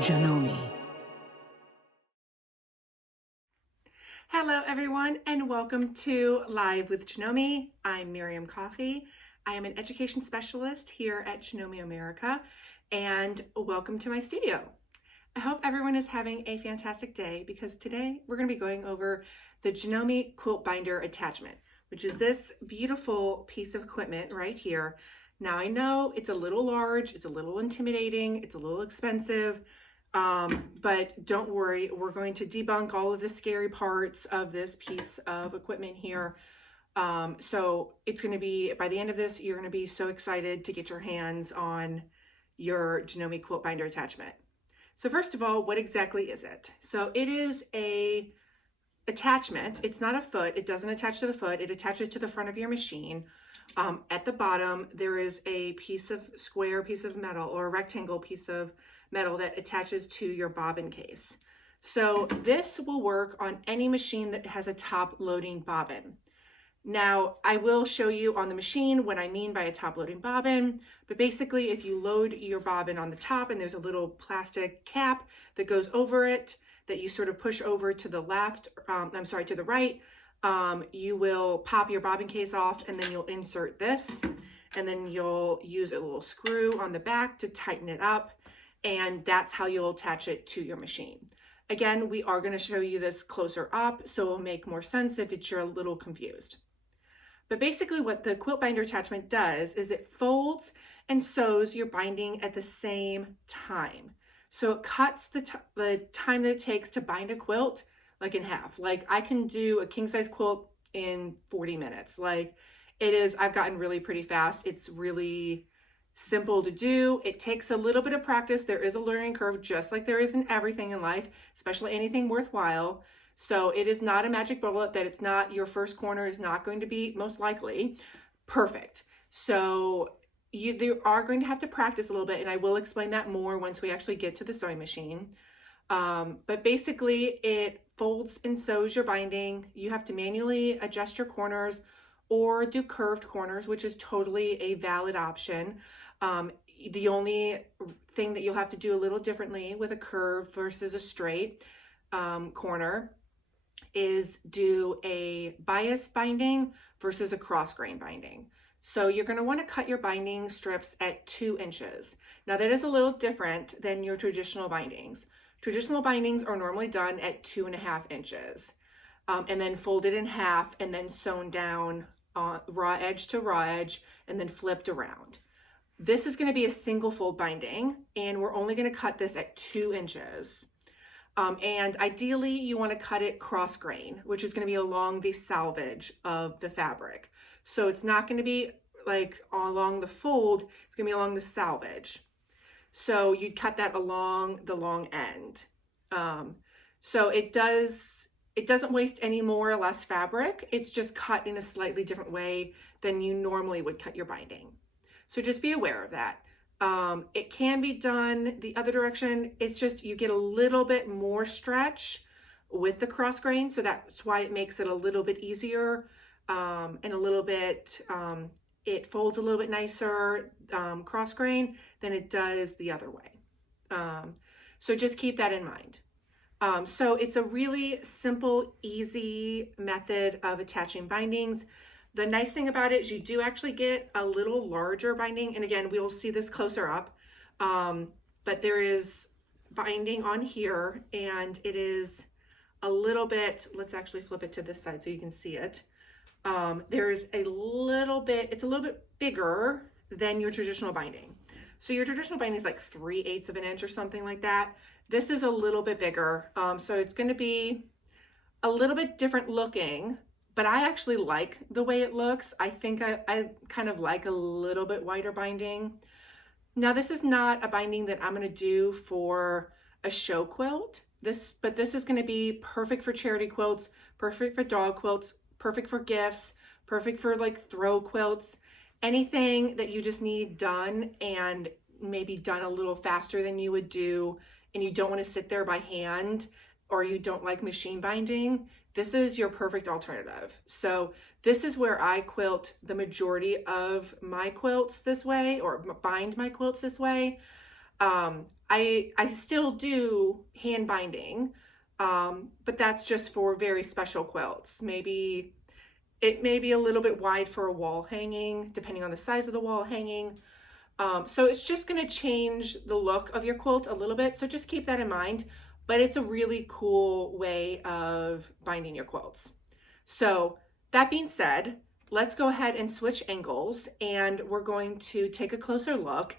Janome. Hello everyone and welcome to Live with Janome. I'm Miriam Coffey. I am an education specialist here at Janome America and welcome to my studio. I hope everyone is having a fantastic day because today we're going to be going over the Janome quilt binder attachment, which is this beautiful piece of equipment right here. Now I know it's a little large, it's a little intimidating, it's a little expensive. But don't worry, we're going to debunk all of the scary parts of this piece of equipment here. So it's going to be, by the end of this, you're going to be so excited to get your hands on your Janome quilt binder attachment. So first of all, what exactly is it? So it is a attachment. It's not a foot. It doesn't attach to the foot. It attaches to the front of your machine. At the bottom, there is a square piece of metal or a rectangle piece of metal that attaches to your bobbin case. So this will work on any machine that has a top loading bobbin. Now, I will show you on the machine what I mean by a top loading bobbin, but basically if you load your bobbin on the top and there's a little plastic cap that goes over it that you sort of push over to the left, to the right, you will pop your bobbin case off and then you'll insert this and then you'll use a little screw on the back to tighten it up. And that's how you'll attach it to your machine. Again, we are going to show you this closer up, so it'll make more sense if you're a little confused. But basically what the quilt binder attachment does is it folds and sews your binding at the same time. So it cuts the time that it takes to bind a quilt like in half. Like I can do a king size quilt in 40 minutes. Like I've gotten really pretty fast. It's really simple to do. It takes a little bit of practice. There is a learning curve, just like there is in everything in life, especially anything worthwhile. So it is not a magic bullet that it's not, your first corner is not going to be most likely perfect. So you are going to have to practice a little bit, and I will explain that more once we actually get to the sewing machine. But basically it folds and sews your binding. You have to manually adjust your corners or do curved corners, which is totally a valid option. The only thing that you'll have to do a little differently with a curve versus a straight corner is do a bias binding versus a cross grain binding. So you're going to want to cut your binding strips at 2 inches. Now that is a little different than your traditional bindings. Traditional bindings are normally done at 2.5 inches and then folded in half and then sewn down raw edge to raw edge and then flipped around. This is going to be a single fold binding and we're only going to cut this at 2 inches. And ideally you want to cut it cross grain, which is going to be along the selvage of the fabric. So it's not going to be like along the fold, it's going to be along the selvage. So you'd cut that along the long end. So it doesn't waste any more or less fabric. It's just cut in a slightly different way than you normally would cut your binding. So just be aware of that. It can be done the other direction. It's just you get a little bit more stretch with the cross grain. So that's why it makes it a little bit easier and a little bit, it folds a little bit nicer cross grain than it does the other way. So just keep that in mind. So it's a really simple, easy method of attaching bindings. The nice thing about it is you do actually get a little larger binding. And again, we'll see this closer up. But there is binding on here and it is a little bit, let's actually flip it to this side so you can see it. There's a little bit, it's a little bit bigger than your traditional binding. So your traditional binding is like 3/8 of an inch or something like that. This is a little bit bigger. So it's going to be a little bit different looking, but I actually like the way it looks. I think I kind of like a little bit wider binding. Now this is not a binding that I'm going to do for a show quilt. But this is going to be perfect for charity quilts, perfect for dog quilts, perfect for gifts, perfect for like throw quilts, anything that you just need done and maybe done a little faster than you would do and you don't want to sit there by hand or you don't like machine binding, this is your perfect alternative. So this is where I quilt the majority of my quilts this way, or bind my quilts this way. I still do hand binding, but that's just for very special quilts. Maybe it may be a little bit wide for a wall hanging, depending on the size of the wall hanging. So it's just going to change the look of your quilt a little bit. So just keep that in mind. But it's a really cool way of binding your quilts. So that being said, let's go ahead and switch angles, and we're going to take a closer look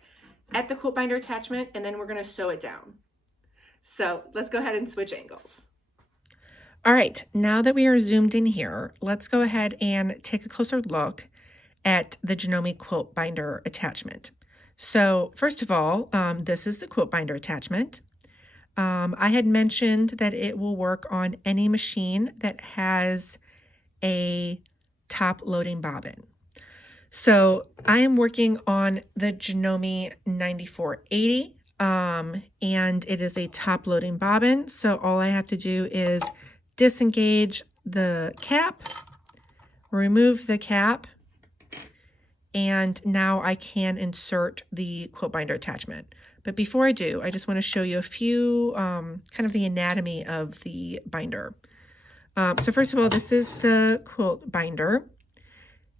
at the quilt binder attachment, and then we're going to sew it down. So let's go ahead and switch angles. All right, now that we are zoomed in here, let's go ahead and take a closer look at the Janome quilt binder attachment. So first of all, this is the quilt binder attachment. I had mentioned that it will work on any machine that has a top loading bobbin. So I am working on the Janome 9480, and it is a top loading bobbin. So all I have to do is disengage the cap, remove the cap, and now I can insert the quilt binder attachment. But before I do, I just want to show you a few kind of the anatomy of the binder. So first of all, this is the quilt binder.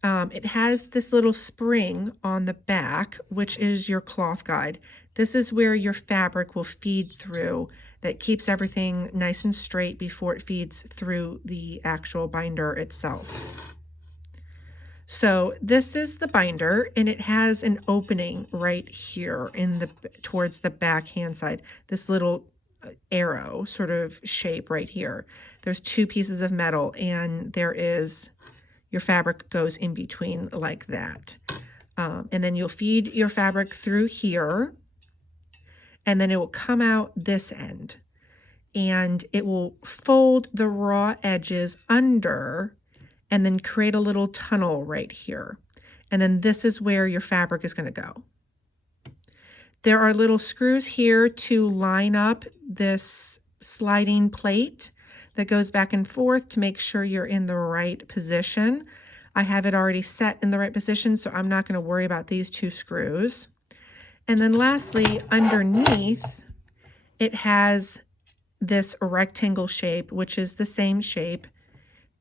It has this little spring on the back, which is your cloth guide. This is where your fabric will feed through. That keeps everything nice and straight before it feeds through the actual binder itself. So this is the binder, and it has an opening right here in the towards the back hand side. This little arrow sort of shape right here. There's two pieces of metal, and there is your fabric goes in between like that. And then you'll feed your fabric through here, and then it will come out this end, and it will fold the raw edges under and then create a little tunnel right here. And then this is where your fabric is going to go. There are little screws here to line up this sliding plate that goes back and forth to make sure you're in the right position. I have it already set in the right position, so I'm not going to worry about these two screws. And then lastly, underneath, it has this rectangle shape, which is the same shape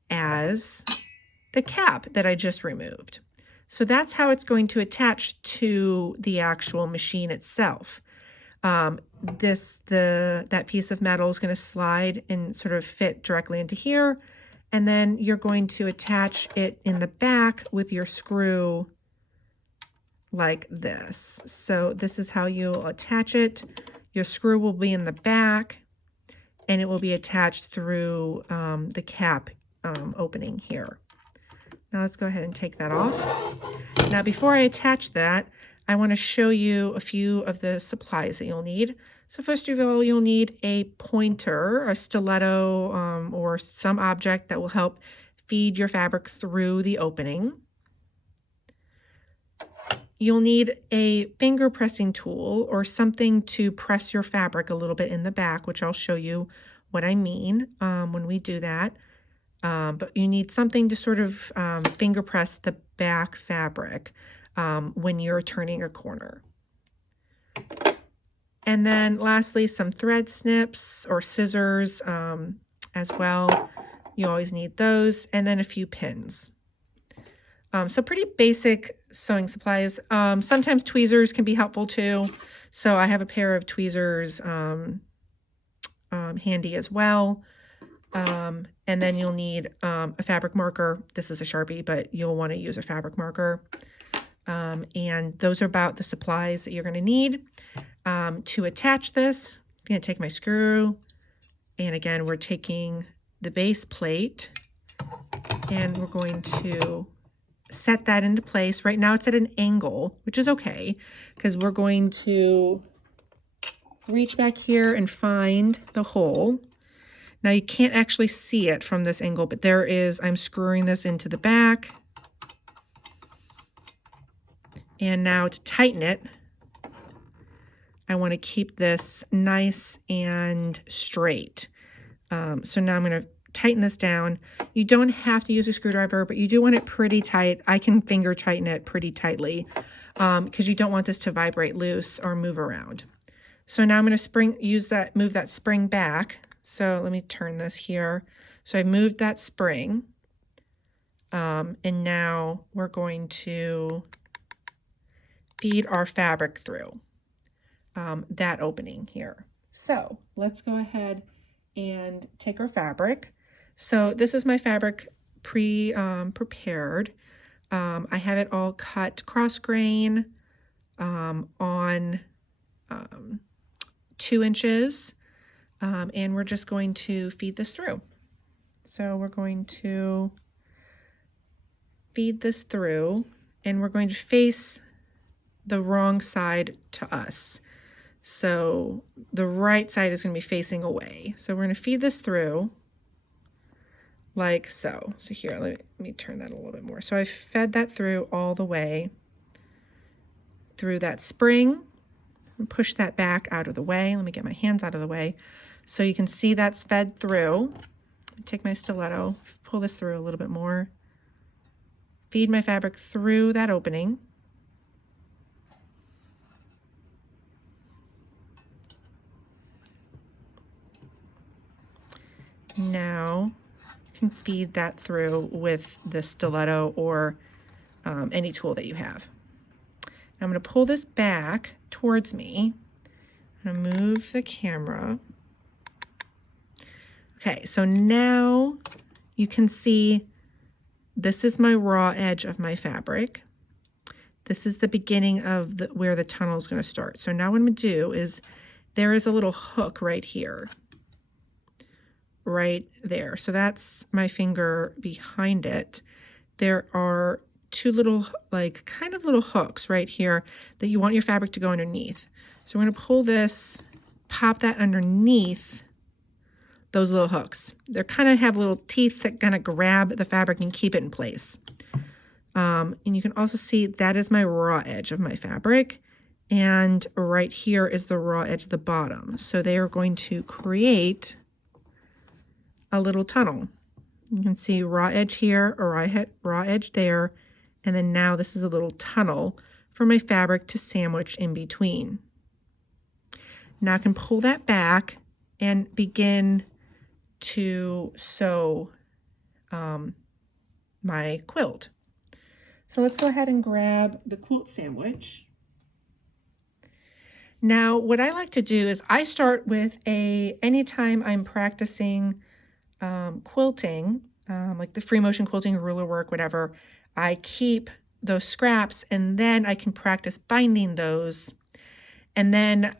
as the cap that I just removed. So that's how it's going to attach to the actual machine itself. That piece of metal is going to slide and sort of fit directly into here. And then you're going to attach it in the back with your screw like this. So this is how you'll attach it. Your screw will be in the back, and it will be attached through the cap opening here. Now let's go ahead and take that off. Now before I attach that, I want to show you a few of the supplies that you'll need. So first of all, you'll need a pointer, a stiletto, or some object that will help feed your fabric through the opening. You'll need a finger pressing tool or something to press your fabric a little bit in the back, which I'll show you what I mean when we do that. But you need something to sort of finger press the back fabric when you're turning a corner. And then lastly, some thread snips or scissors as well. You always need those, and then a few pins. So pretty basic sewing supplies. Sometimes tweezers can be helpful too. So I have a pair of tweezers handy as well. And then you'll need a fabric marker. This is a Sharpie, but you'll want to use a fabric marker. And those are about the supplies that you're going to need. To attach this, I'm going to take my screw, and again, we're taking the base plate, and we're going to set that into place. Right now it's at an angle, which is okay, because we're going to reach back here and find the hole. Now you can't actually see it from this angle, but there is, I'm screwing this into the back. And now to tighten it, I want to keep this nice and straight. So now I'm going to tighten this down. You don't have to use a screwdriver, but you do want it pretty tight. I can finger tighten it pretty tightly because you don't want this to vibrate loose or move around. So now I'm going to move that spring back. So let me turn this here. So I moved that spring. And now we're going to feed our fabric through that opening here. So let's go ahead and take our fabric. So this is my fabric prepared. I have it all cut cross grain on 2 inches, and we're just going to feed this through. So we're going to feed this through, and we're going to face the wrong side to us. So the right side is going to be facing away. So we're going to feed this through like so. So here, let me turn that a little bit more. So I fed that through all the way through that spring and push that back out of the way. Let me get my hands out of the way. So you can see that's fed through. Take my stiletto, pull this through a little bit more. Feed my fabric through that opening. Now you can feed that through with the stiletto or any tool that you have. I'm going to pull this back towards me. I'm going to move the camera. Okay, so now you can see this is my raw edge of my fabric. This is the beginning of where the tunnel is going to start. So now what I'm going to do is there is a little hook right here. Right there. So that's my finger behind it. There are 2 little, like, kind of little hooks right here that you want your fabric to go underneath. So we're going to pull this, pop that underneath those little hooks. They kind of have little teeth that kind of grab the fabric and keep it in place. And you can also see that is my raw edge of my fabric. And right here is the raw edge of the bottom. So they are going to create a little tunnel. You can see raw edge here, or raw edge there, and then now this is a little tunnel for my fabric to sandwich in between. Now I can pull that back and begin to sew my quilt. So let's go ahead and grab the quilt sandwich. Now what I like to do is I start with anytime I'm practicing quilting, like the free motion quilting, ruler work, whatever, I keep those scraps and then I can practice binding those and then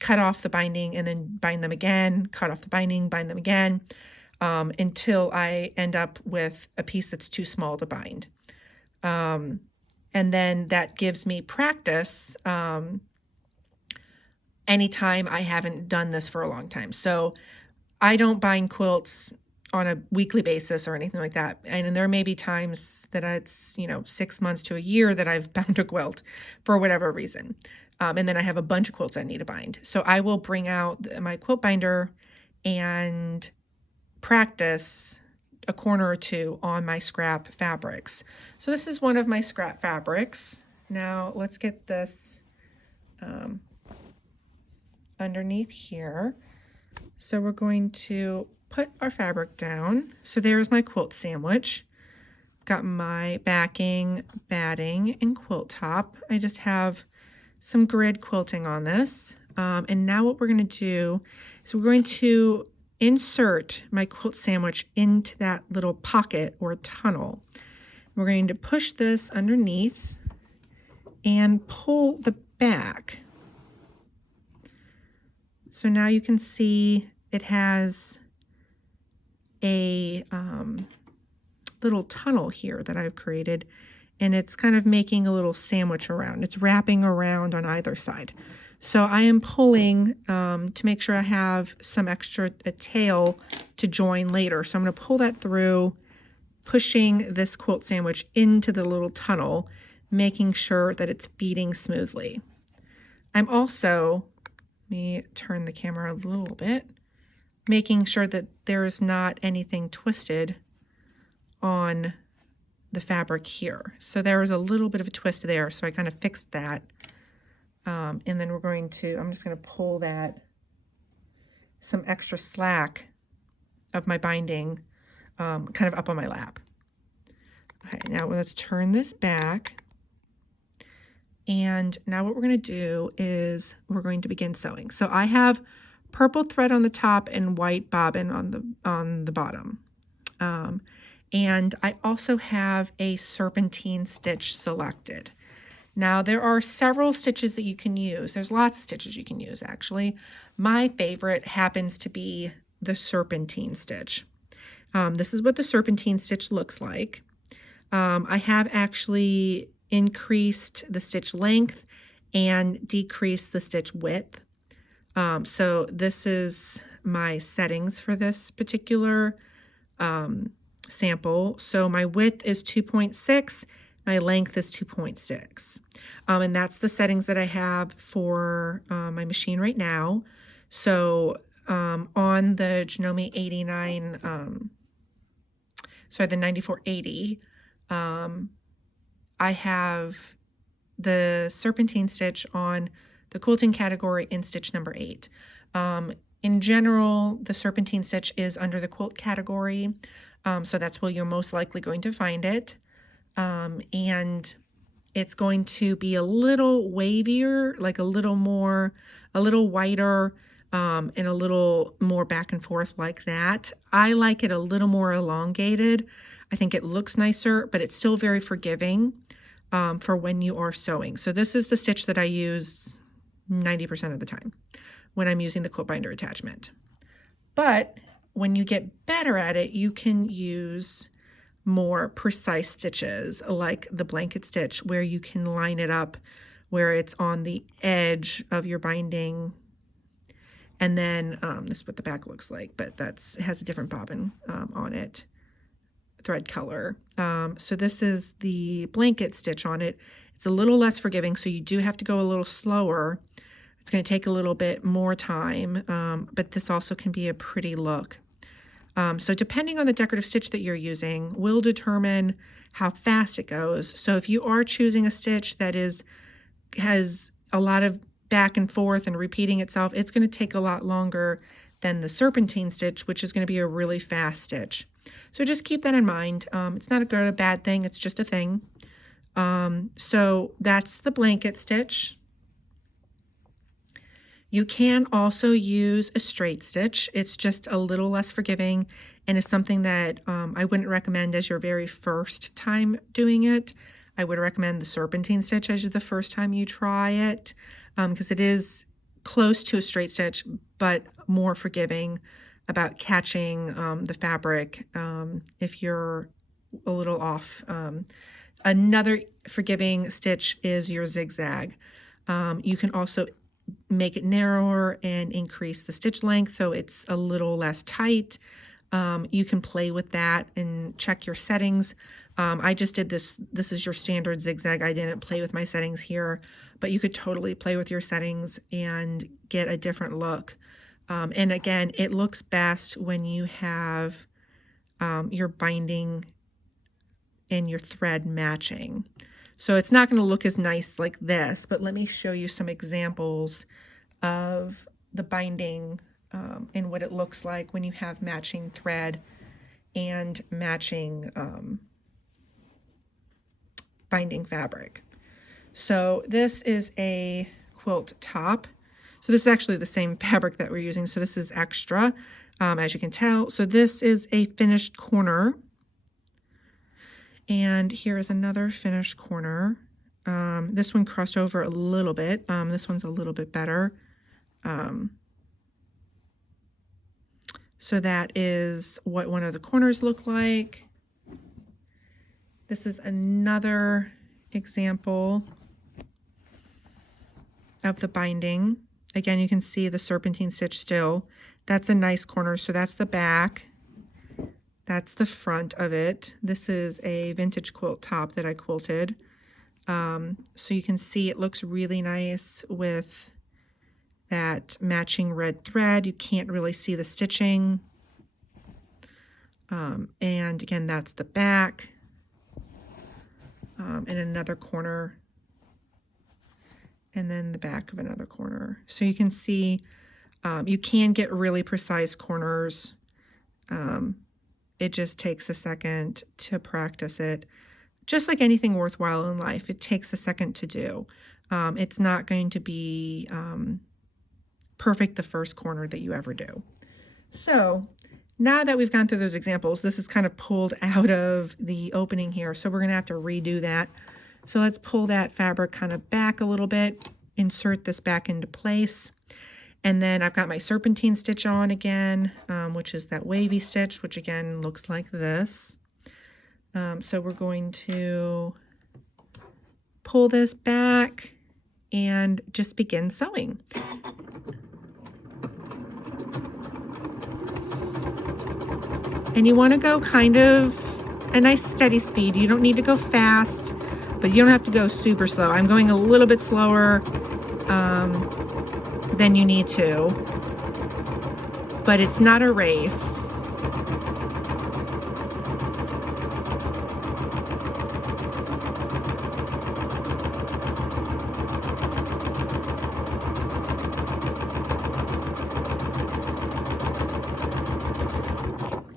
cut off the binding and then bind them again, cut off the binding, bind them again, until I end up with a piece that's too small to bind. And then that gives me practice anytime I haven't done this for a long time. So I don't bind quilts on a weekly basis or anything like that. And there may be times that it's, 6 months to a year that I've bound a quilt for whatever reason. And then I have a bunch of quilts I need to bind. So I will bring out my quilt binder and practice a corner or 2 on my scrap fabrics. So this is one of my scrap fabrics. Now let's get this underneath here. So we're going to put our fabric down. So there's my quilt sandwich. Got my backing, batting, and quilt top. I just have some grid quilting on this. And now what we're going to do is we're going to insert my quilt sandwich into that little pocket or tunnel. We're going to push this underneath and pull the back. So now you can see it has a little tunnel here that I've created, and it's kind of making a little sandwich around. It's wrapping around on either side. So I am pulling to make sure I have some extra tail to join later. So I'm going to pull that through, pushing this quilt sandwich into the little tunnel, making sure that it's feeding smoothly. I'm also, let me turn the camera a little bit, making sure that there is not anything twisted on the fabric here. So there was a little bit of a twist there, so I kind of fixed that And then I'm just going to pull some extra slack of my binding kind of up on my lap. Okay, now let's turn this back. And now what we're going to do is we're going to begin sewing. So I have purple thread on the top and white bobbin on the bottom. And I also have a serpentine stitch selected. Now there are several stitches that you can use. There's lots of stitches you can use actually. My favorite happens to be the serpentine stitch. This is what the serpentine stitch looks like. I have actually increased the stitch length and decreased the stitch width. So this is my settings for this particular sample. So my width is 2.6, my length is 2.6. And that's the settings that I have for my machine right now. So on the Janome 89, the 9480, I have the serpentine stitch on the quilting category in stitch number 8. In general, the serpentine stitch is under the quilt category, so that's where you're most likely going to find it. And it's going to be a little wavier, like a little wider, and a little more back and forth like that. I like it a little more elongated. I think it looks nicer, but it's still very forgiving for when you are sewing. So this is the stitch that I use 90% of the time when I'm using the quilt binder attachment. But when you get better at it, you can use more precise stitches like the blanket stitch, where you can line it up where it's on the edge of your binding. And then this is what the back looks like, but it has a different bobbin on it, thread color. So this is the blanket stitch on it. It's a little less forgiving, so you do have to go a little slower. It's going to take a little bit more time, but this also can be a pretty look. So depending on the decorative stitch that you're using will determine how fast it goes. So if you are choosing a stitch that has a lot of back and forth and repeating itself, it's going to take a lot longer than the serpentine stitch, which is going to be a really fast stitch. So just keep that in mind. It's not a good or a bad thing, it's just a thing. So that's the blanket stitch. You can also use a straight stitch. It's just a little less forgiving, and it's something that I wouldn't recommend as your very first time doing it. I would recommend the serpentine stitch as the first time you try it, because it is close to a straight stitch, but more forgiving about catching the fabric if you're a little off. Another forgiving stitch is your zigzag. You can also make it narrower and increase the stitch length so it's a little less tight. You can play with that and check your settings. I just did this. This is your standard zigzag. I didn't play with my settings here, but you could totally play with your settings and get a different look. And again, it looks best when you have your binding and your thread matching. So it's not going to look as nice like this, but let me show you some examples of the binding and what it looks like when you have matching thread and matching binding fabric. So this is a quilt top. So this is actually the same fabric that we're using. So this is extra, as you can tell. So this is a finished corner. And here is another finished corner. This one crossed over a little bit. This one's a little bit better. So that is what one of the corners look like. This is another example of the binding. Again, you can see the serpentine stitch still. That's a nice corner. So that's the back. That's the front of it. This is a vintage quilt top that I quilted. So you can see it looks really nice with that matching red thread. You can't really see the stitching. And again, that's the back. And another corner and then the back of another corner. So you can see you can get really precise corners. It just takes a second to practice it. Just like anything worthwhile in life, it takes a second to do. It's not going to be perfect the first corner that you ever do. So now that we've gone through those examples, this is kind of pulled out of the opening here, so we're going to have to redo that. So let's pull that fabric kind of back a little bit, insert this back into place, and then I've got my serpentine stitch on again, which is that wavy stitch, which again looks like this. So we're going to pull this back and just begin sewing. And you want to go kind of a nice steady speed. You don't need to go fast, but you don't have to go super slow. I'm going a little bit slower than you need to, but it's not a race.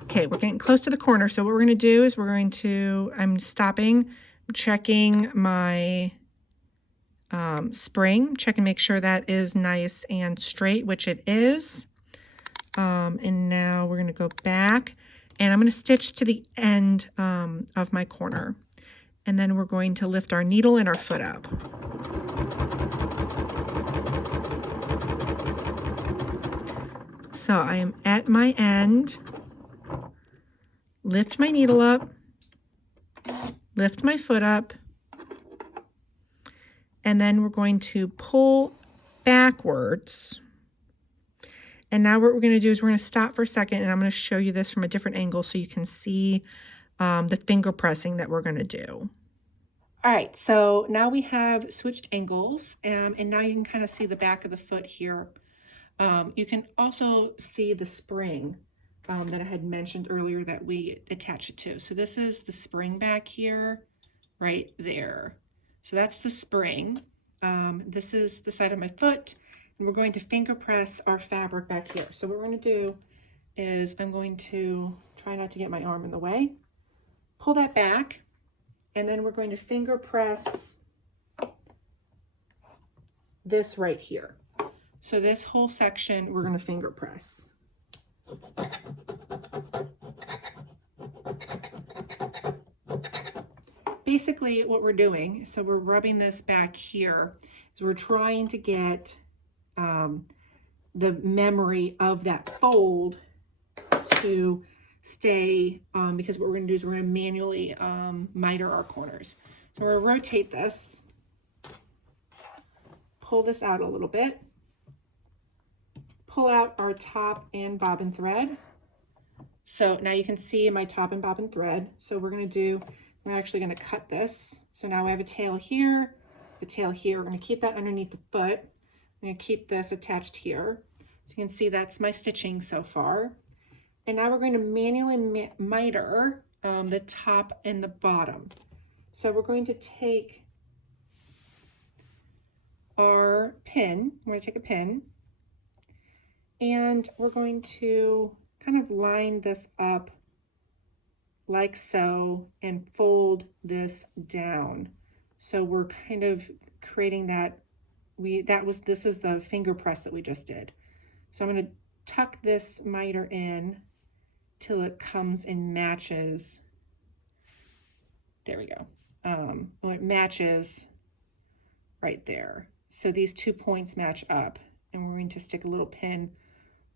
Okay, we're getting close to the corner. So what we're going to do is I'm stopping, checking my spring, check and make sure that is nice and straight, which it is. And now we're going to go back and I'm going to stitch to the end of my corner. And then we're going to lift our needle and our foot up. So I am at my end. Lift my needle up, lift my foot up, and then we're going to pull backwards. And now what we're going to do is we're going to stop for a second, and I'm going to show you this from a different angle so you can see the finger pressing that we're going to do. All right, so now we have switched angles, and now you can kind of see the back of the foot here. You can also see the spring that I had mentioned earlier that we attach it to. So this is the spring back here, right there. So that's the spring. This is the side of my foot, and we're going to finger press our fabric back here. So what we're going to do is I'm going to try not to get my arm in the way, pull that back, and then we're going to finger press this right here. So this whole section we're going to finger press. Basically what we're doing, so we're rubbing this back here, is we're trying to get the memory of that fold to stay, because what we're going to do is we're going to manually miter our corners. So we're going to rotate this, pull this out a little bit, pull out our top and bobbin thread. So now you can see my top and bobbin thread. So we're actually going to cut this. So now we have a tail here, the tail here. We're going to keep that underneath the foot. I'm going to keep this attached here. So you can see that's my stitching so far. And now we're going to manually miter the top and the bottom. So we're going to take our pin. We're going to take a pin, and we're going to kind of line this up like so and fold this down. So we're kind of creating that, this is the finger press that we just did. So I'm going to tuck this miter in till it comes and matches. There we go. Well, it matches right there. So these 2 points match up, and we're going to stick a little pin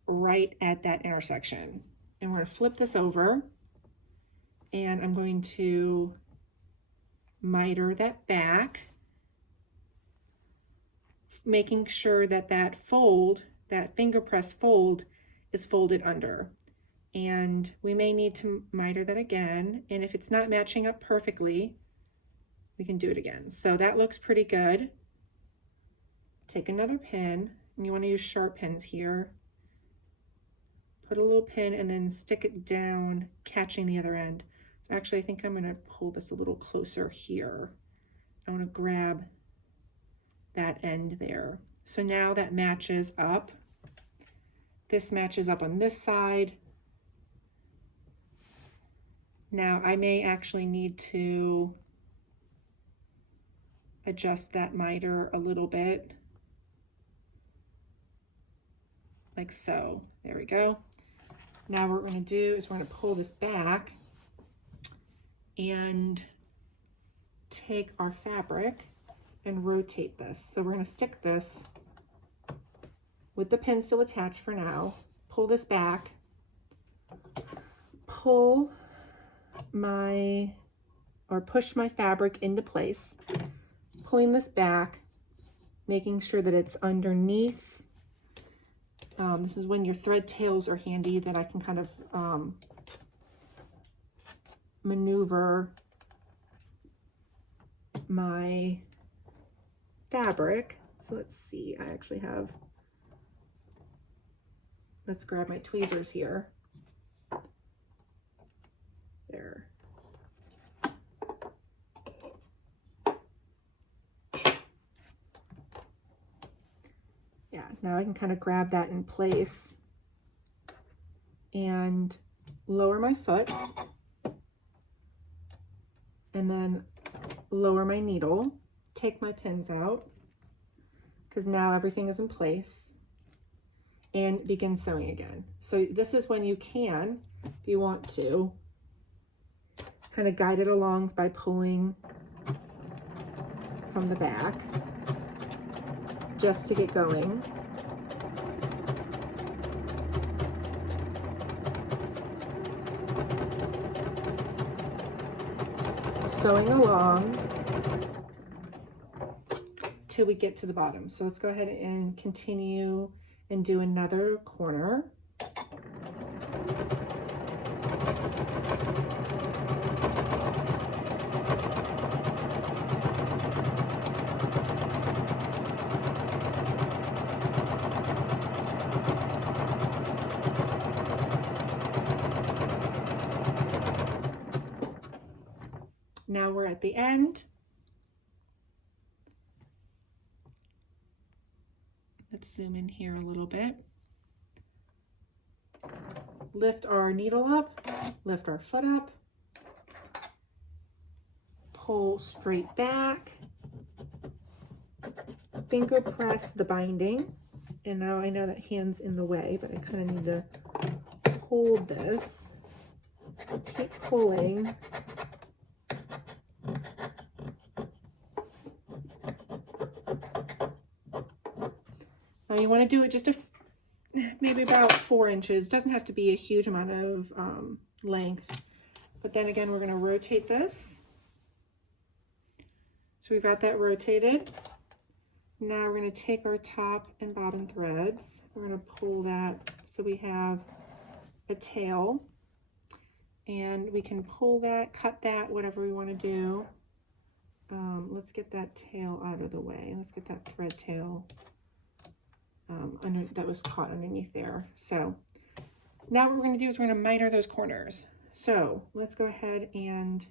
right at that intersection. And we're going to flip this over, and I'm going to miter that back, making sure that that fold, that finger press fold, is folded under. And we may need to miter that again, and if it's not matching up perfectly, we can do it again. So that looks pretty good. Take another pin, and you want to use sharp pins here. Put a little pin and then stick it down, catching the other end. So actually, I think I'm going to pull this a little closer here. I want to grab that end there. So now that matches up. This matches up on this side. Now I may actually need to adjust that miter a little bit, like so. There we go. Now what we're going to do is we're going to pull this back and take our fabric and rotate this. So we're going to stick this with the pin still attached for now, pull this back, pull my, or push my fabric into place, pulling this back, making sure that it's underneath. This is when your thread tails are handy, that I can kind of maneuver my fabric. So let's see, I actually have, let's grab my tweezers here. There. Yeah, now I can kind of grab that in place and lower my foot and then lower my needle, take my pins out because now everything is in place, and begin sewing again. So this is when you can, if you want to, kind of guide it along by pulling from the back just to get going. Sewing along till we get to the bottom. So let's go ahead and continue and do another corner. Now we're at the end. Let's zoom in here a little bit. Lift our needle up, lift our foot up, pull straight back, finger press the binding. And now I know that hand's in the way, but I kind of need to hold this. Keep pulling. Now you want to do it just maybe about 4 inches. Doesn't have to be a huge amount of length. But then again, we're going to rotate this. So we've got that rotated. Now we're going to take our top and bottom threads. We're going to pull that so we have a tail. And we can pull that, cut that, whatever we want to do. Let's get that tail out of the way. Let's get that thread tail that was caught underneath there. So now what we're going to do is we're going to miter those corners. So let's go ahead and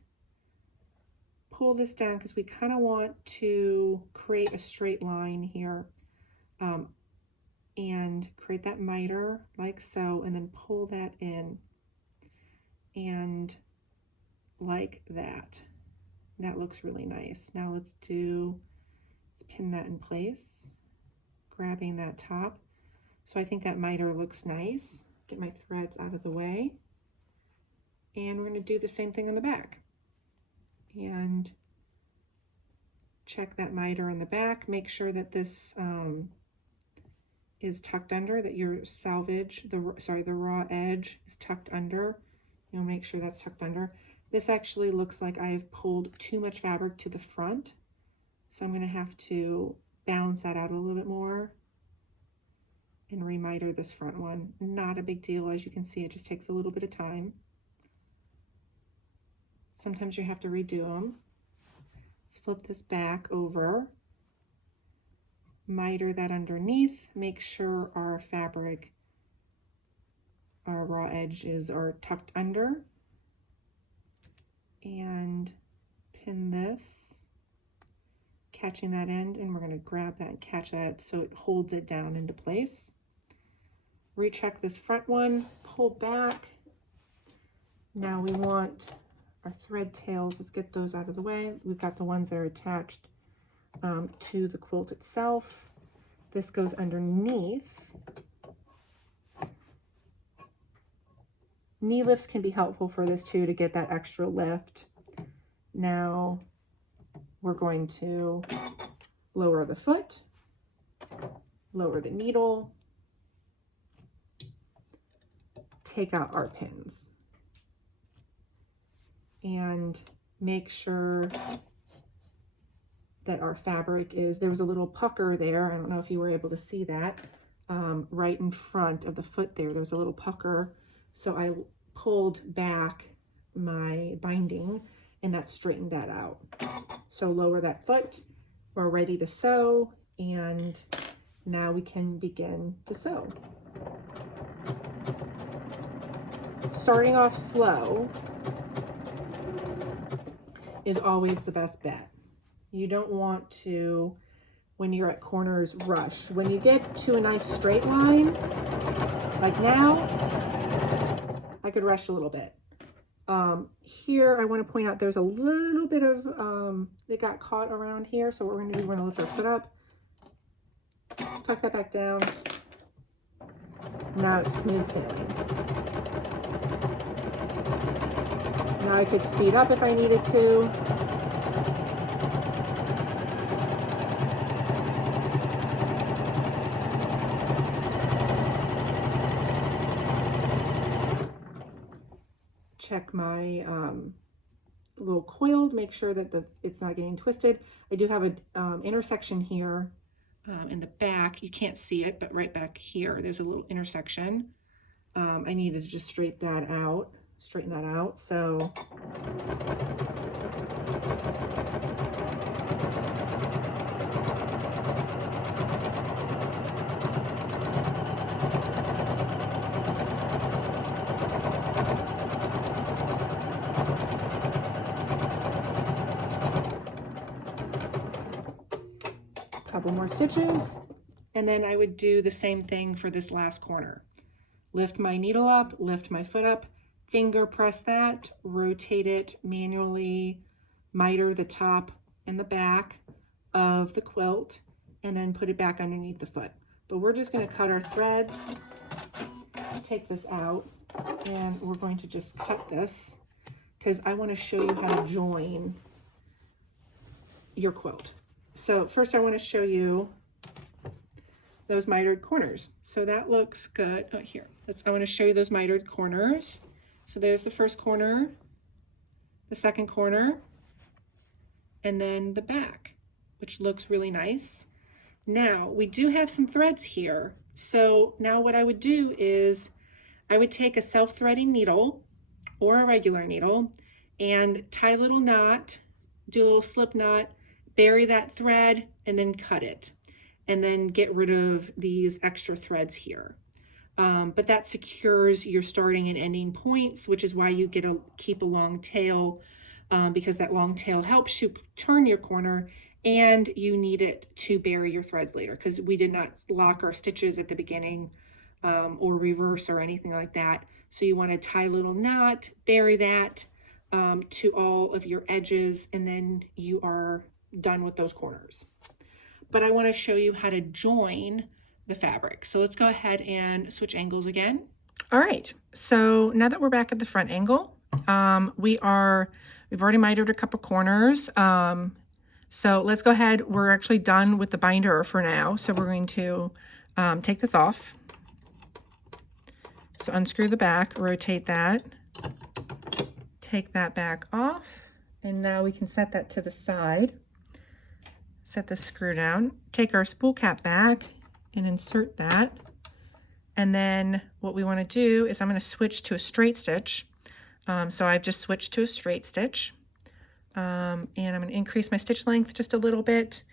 pull this down because we kind of want to create a straight line here, and create that miter like so, and then pull that in and like that. That looks really nice. Now let's pin that in place, grabbing that top. So I think that miter looks nice. Get my threads out of the way. And we're going to do the same thing on the back. And check that miter in the back. Make sure that this is tucked under, that your selvage, the raw edge is tucked under. You'll make sure that's tucked under. This actually looks like I've pulled too much fabric to the front. So I'm going to have to balance that out a little bit more and remiter this front one. Not a big deal. As you can see, it just takes a little bit of time. Sometimes you have to redo them. Let's flip this back over. Miter that underneath. Make sure our fabric, our raw edges are tucked under. And pin this. catching that end, and we're going to grab that and catch that so it holds it down into place. Recheck this front one, pull back. Now we want our thread tails. Let's get those out of the way. We've got the ones that are attached to the quilt itself. This goes underneath. Knee lifts can be helpful for this too, to get that extra lift. Now we're going to lower the foot, lower the needle, take out our pins, and make sure that our fabric is, there was a little pucker there. I don't know if you were able to see that, right in front of the foot there. There's a little pucker. So I pulled back my binding and that straightened that out. So lower that foot. We're ready to sew, and now we can begin to sew. Starting off slow is always the best bet. You don't want to, when you're at corners, rush. When you get to a nice straight line, like now, I could rush a little bit. Here, I want to point out there's a little bit of, it got caught around here. So what we're going to do, we're going to lift our foot up, tuck that back down. Now it's smooth sailing. Now I could speed up if I needed to. Check my little coil to make sure that it's not getting twisted. I do have an intersection here in the back. You can't see it, but right back here, there's a little intersection. I needed to just straighten that out. So couple more stitches, and then I would do the same thing for this last corner. Lift my needle up, lift my foot up, finger press that, rotate it manually, miter the top and the back of the quilt, and then put it back underneath the foot. But we're just going to cut our threads, take this out, and we're going to just cut this because I want to show you how to join your quilt. So first I want to show you those mitered corners. So that looks good. Oh, here. I want to show you those mitered corners. So there's the first corner, the second corner, and then the back, which looks really nice. Now we do have some threads here. So now what I would do is I would take a self-threading needle or a regular needle and tie a little knot, do a little slip knot, bury that thread, and then cut it. And then get rid of these extra threads here. But that secures your starting and ending points, which is why you keep a long tail, because that long tail helps you turn your corner, and you need it to bury your threads later, because we did not lock our stitches at the beginning or reverse or anything like that. So you want to tie a little knot, bury that to all of your edges, and then you are done with those corners. But I want to show you how to join the fabric. So let's go ahead and switch angles again. All right, so now that we're back at the front angle, we've already mitered a couple corners. So let's go ahead. We're actually done with the binder for now. So we're going to take this off. So unscrew the back, rotate that, take that back off, and now we can set that to the side. Set the screw down, take our spool cap back and insert that. And then what we want to do is I'm going to switch to a straight stitch. So I've just switched to a straight stitch. And I'm going to increase my stitch length just a little bit.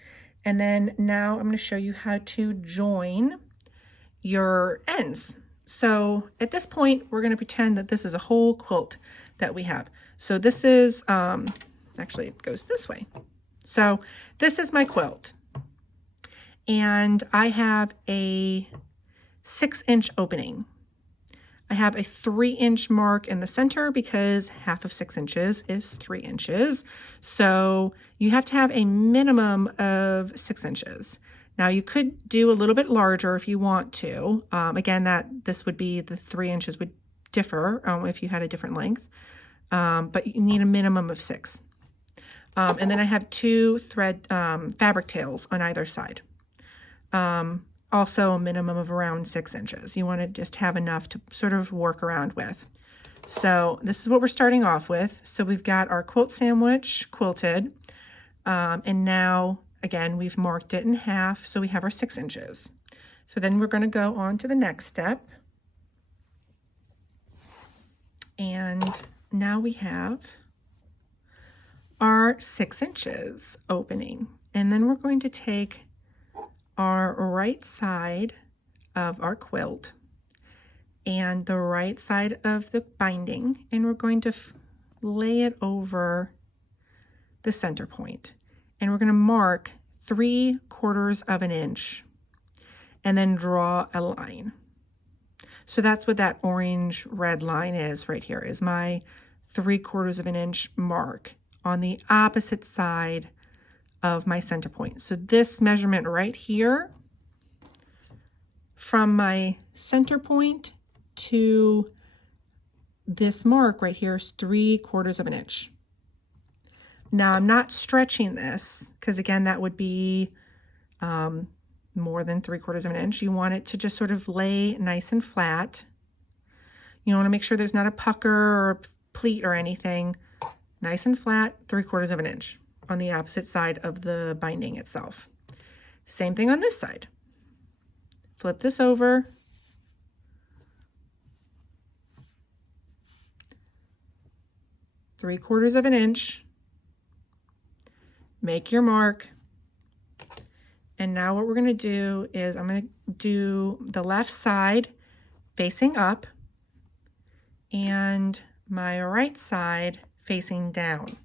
And then now I'm going to show you how to join your ends. So at this point, we're going to pretend that this is a whole quilt that we have. So this is, actually it goes this way. So this is my quilt, and I have a 6-inch opening. I have a 3-inch mark in the center because half of 6 inches is 3 inches. So you have to have a minimum of 6 inches. Now you could do a little bit larger if you want to. Again, this would be the 3 inches would differ if you had a different length, but you need a minimum of 6. And then I have 2 thread fabric tails on either side. Also a minimum of around 6 inches. You want to just have enough to sort of work around with. So this is what we're starting off with. So we've got our quilt sandwich quilted, and now again we've marked it in half, so we have our 6 inches. So then we're going to go on to the next step, and now we have our 6 inches opening, and then we're going to take our right side of our quilt and the right side of the binding, and we're going to lay it over the center point, and we're going to mark 3/4 of an inch and then draw a line. So that's what that orange red line is right here, is my 3/4 of an inch mark on the opposite side of my center point. So this measurement right here from my center point to this mark right here is 3/4 of an inch. Now I'm not stretching this because again that would be more than 3/4 of an inch. You want it to just sort of lay nice and flat. You want to make sure there's not a pucker or a pleat or anything. Nice and flat, 3/4 of an inch on the opposite side of the binding itself. Same thing on this side. Flip this over. Three-quarters of an inch. Make your mark. And now what we're going to do is I'm going to do the left side facing up and my right side facing down.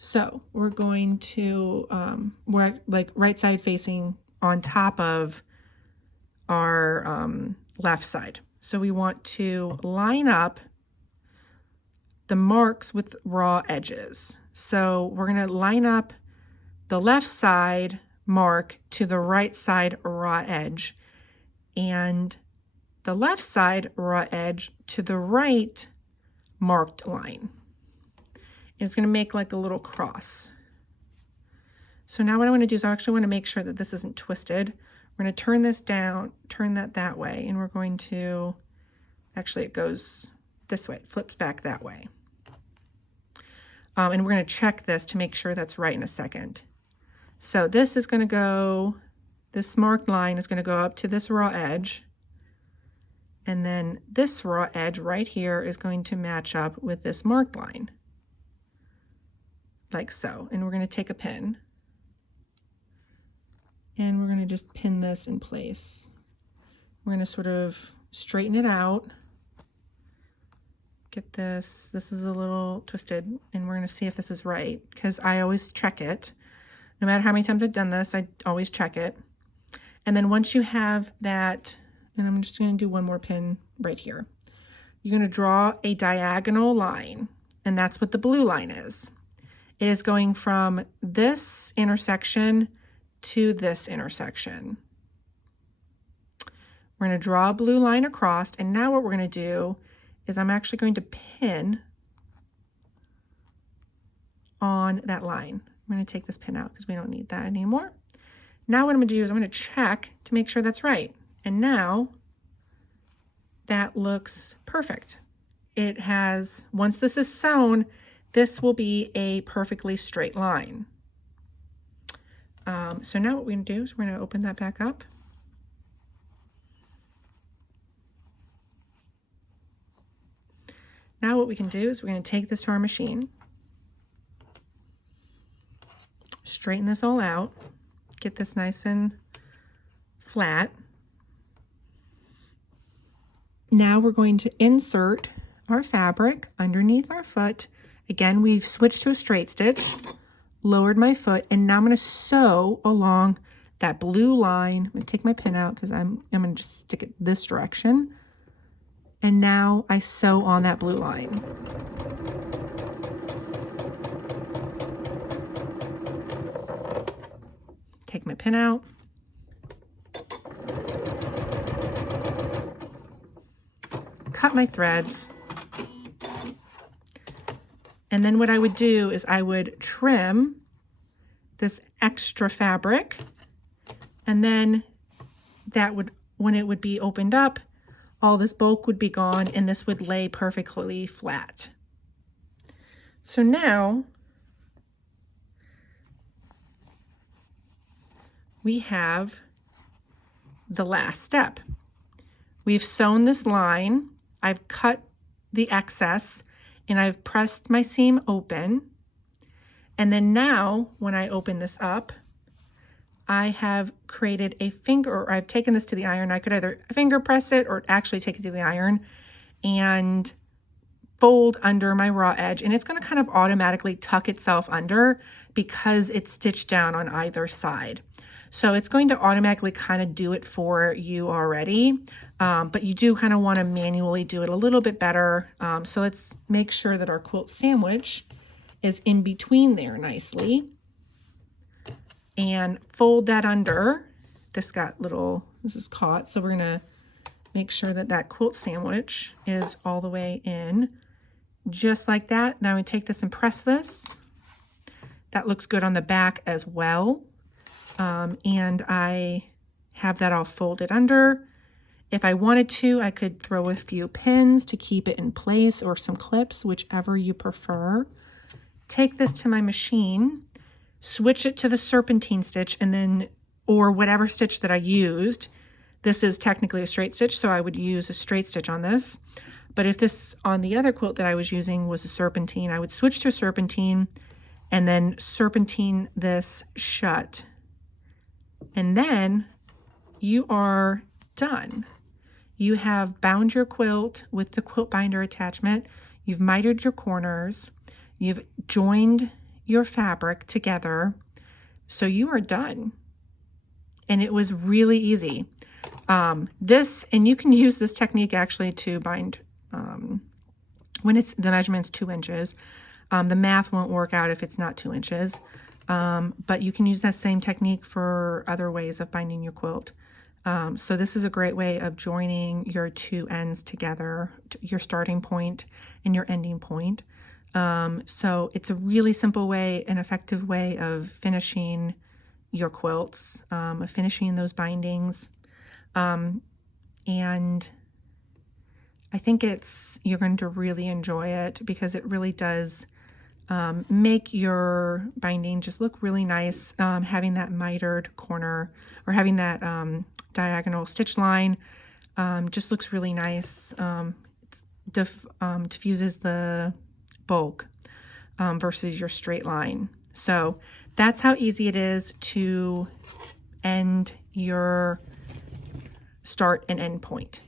So we're going to, we're like right side facing on top of our left side. So we want to line up the marks with raw edges. So we're going to line up the left side mark to the right side raw edge and the left side raw edge to the right marked line. It's going to make like a little cross. So now what I want to do is I actually want to make sure that this isn't twisted. We're going to turn this down, turn that way, and we're going to, actually it goes this way, it flips back that way. And we're going to check this to make sure that's right in a second. So this is going to go, this marked line is going to go up to this raw edge. And then this raw edge right here is going to match up with this marked line. Like so. And we're going to take a pin. And we're going to just pin this in place. We're going to sort of straighten it out. Get this. This is a little twisted. And we're going to see if this is right. Because I always check it. No matter how many times I've done this, I always check it. And then once you have that, and I'm just going to do one more pin right here. You're going to draw a diagonal line, and that's what the blue line is. It is going from this intersection to this intersection. We're going to draw a blue line across, and now what we're going to do is I'm actually going to pin on that line. I'm going to take this pin out because we don't need that anymore. Now what I'm going to do is I'm going to check to make sure that's right. And now that looks perfect. It has, once this is sewn, this will be a perfectly straight line. So now what we're going to do is we're going to open that back up. Now what we can do is we're going to take this to our machine, straighten this all out, get this nice and flat. Now we're going to insert our fabric underneath our foot. Again, we've switched to a straight stitch lowered my foot, and now I'm going to sew along that blue line. I'm going to take my pin out because I'm going to just stick it this direction. And now I sew on that blue line. Take my pin out. Cut my threads. And then what I would do is I would trim this extra fabric, and then that would, when it would be opened up, all this bulk would be gone and this would lay perfectly flat. So now we have the last step. We've sewn this line, I've cut the excess, and I've pressed my seam open. And then now when I open this up, I have created a finger, or I've taken this to the iron. I could either finger press it or actually take it to the iron and fold under my raw edge, and it's going to kind of automatically tuck itself under because it's stitched down on either side. So it's going to automatically kind of do it for you already, but you do kind of want to manually do it a little bit better. So let's make sure that our quilt sandwich is in between there nicely, and fold that under. This is caught, so we're going to make sure that that quilt sandwich is all the way in, just like that. Now we take this and press this. That looks good on the back as well. And I have that all folded under. If I wanted to, I could throw a few pins to keep it in place, or some clips, whichever you prefer. Take this to my machine, switch it to the serpentine stitch, and then, or whatever stitch that I used. This is technically a straight stitch, so I would use a straight stitch on this. But if this on the other quilt that I was using was a serpentine, I would switch to serpentine and then serpentine this shut. And then you are done. You have bound your quilt with the quilt binder attachment. You've mitered your corners. You've joined your fabric together. So you are done. And it was really easy. And you can use this technique actually to bind when the measurement's 2 inches. The math won't work out if it's not 2 inches. But you can use that same technique for other ways of binding your quilt. So this is a great way of joining your 2 ends together, your starting point and your ending point. So it's a really simple way, an effective way of finishing your quilts, of finishing those bindings. And I think you're going to really enjoy it, because it really does make your binding just look really nice. Having that mitered corner, or having that diagonal stitch line, just looks really nice. It diffuses the bulk versus your straight line. So that's how easy it is to end your start and end point.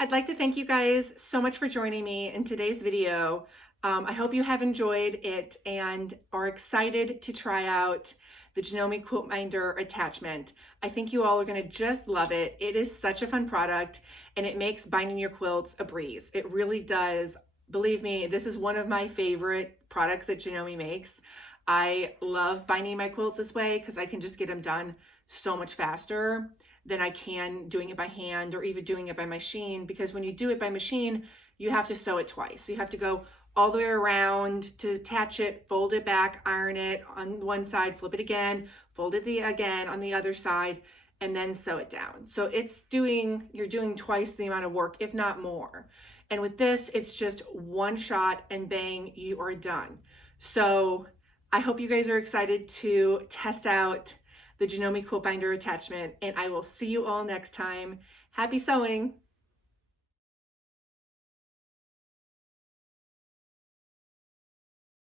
I'd like to thank you guys so much for joining me in today's video. I hope you have enjoyed it and are excited to try out the Janome Quilt Binder attachment. I think you all are going to just love it. It is such a fun product, and it makes binding your quilts a breeze. It really does. Believe me, this is one of my favorite products that Janome makes. I love binding my quilts this way because I can just get them done so much faster than I can doing it by hand or even doing it by machine, because when you do it by machine, you have to sew it twice. So you have to go all the way around to attach it, fold it back, iron it on one side, flip it again, fold it again on the other side, and then sew it down. So you're doing twice the amount of work, if not more. And with this, it's just one shot and bang, you are done. So I hope you guys are excited to test out the Janome Quilt Binder attachment, and I will see you all next time. Happy sewing!